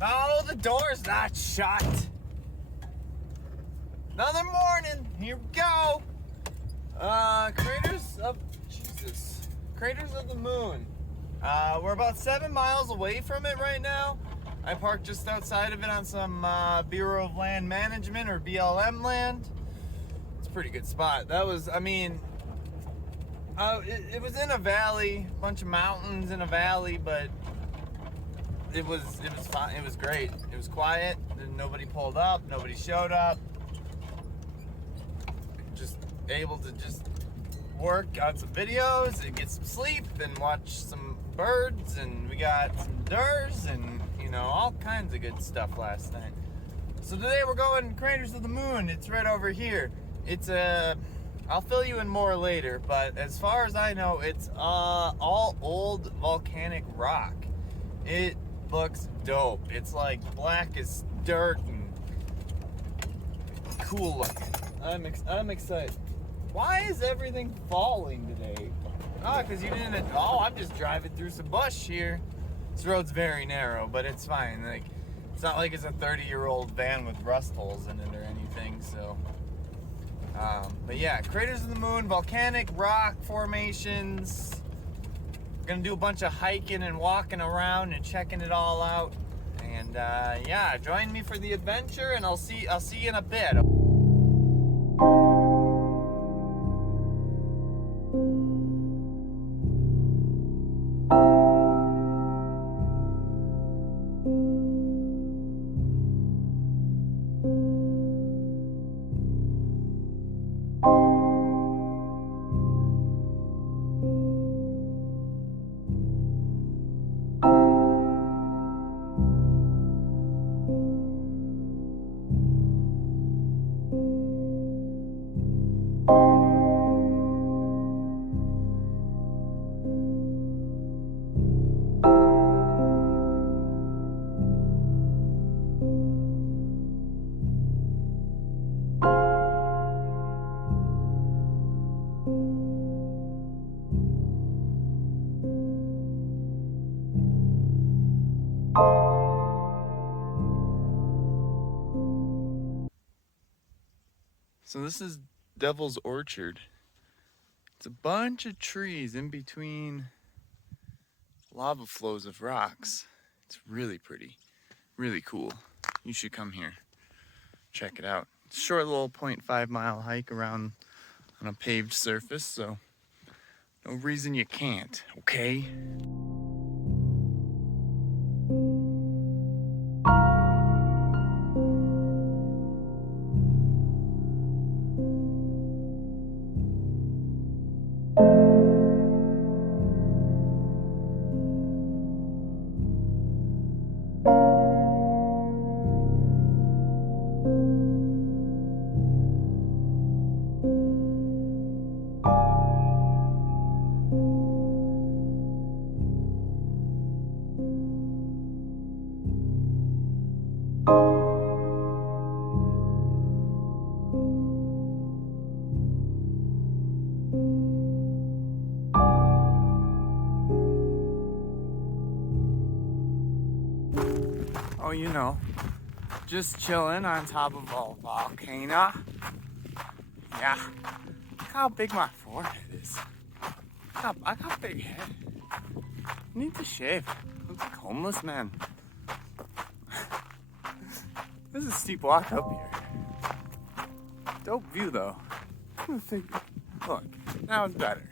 No, the door's not shut. Another morning. Here we go. Craters of the moon. We're about 7 miles away from it right now. I parked just outside of it on some Bureau of Land Management or BLM land. It's a pretty good spot. That was, I mean, it was in a valley, a bunch of mountains in a valley, but it was fine. It was great. It was quiet. Nobody pulled up. Nobody showed up. Just able to just work on some videos and get some sleep and watch some birds, and we got some durs and all kinds of good stuff last night. So today we're going Craters of the Moon. It's right over here. It's I'll fill you in more later, but as far as I know, it's all old volcanic rock. It looks dope. It's like black as dirt and cool looking. I'm excited. Why is everything falling today? Because you didn't. Oh, I'm just driving through some bush here. This road's very narrow, but it's fine. Like, it's not like it's a 30-year-old van with rust holes in it or anything. So, but yeah, Craters of the Moon, volcanic rock formations. We're gonna do a bunch of hiking and walking around and checking it all out. And yeah, join me for the adventure, and I'll see you in a bit. So this is Devil's Orchard. It's a bunch of trees in between lava flows of rocks. It's really pretty, really cool. You should come here, check it out. It's a short little 0.5 mile hike around on a paved surface, so no reason you can't, okay? Oh, just chilling on top of a volcano. Yeah, look how big my forehead is. I got a big head. I need to shave. I look like a homeless man. This is a steep walk up here. Dope view though. Look, now it's better.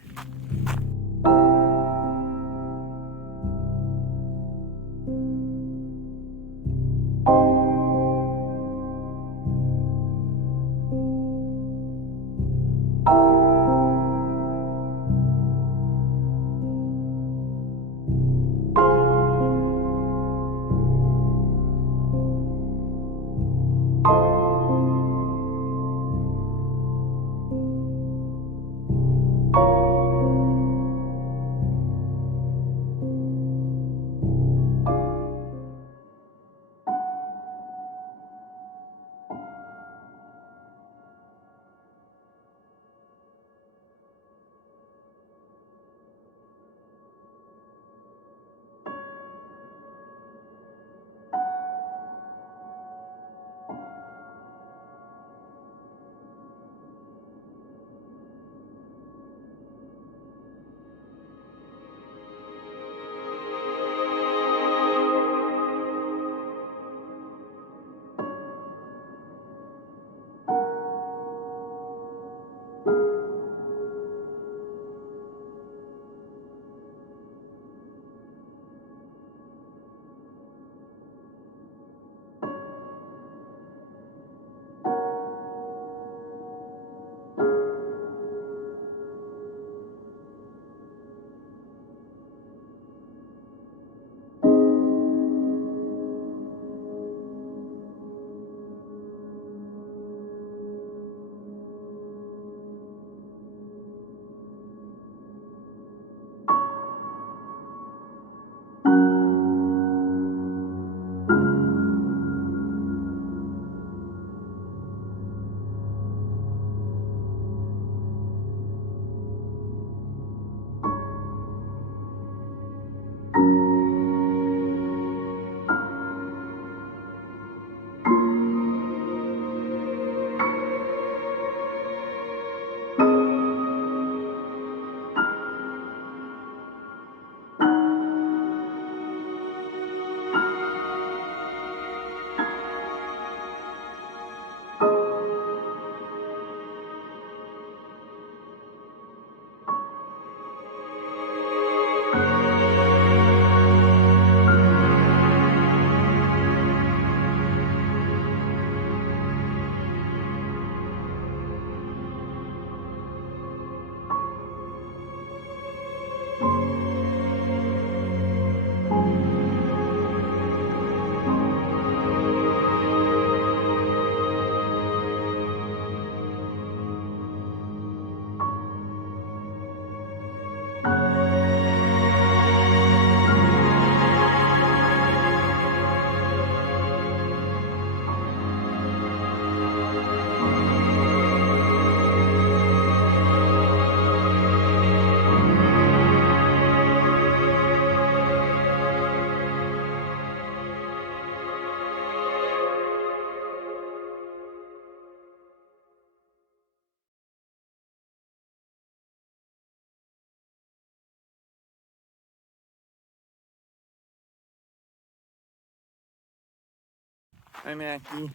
Hi, Mackie.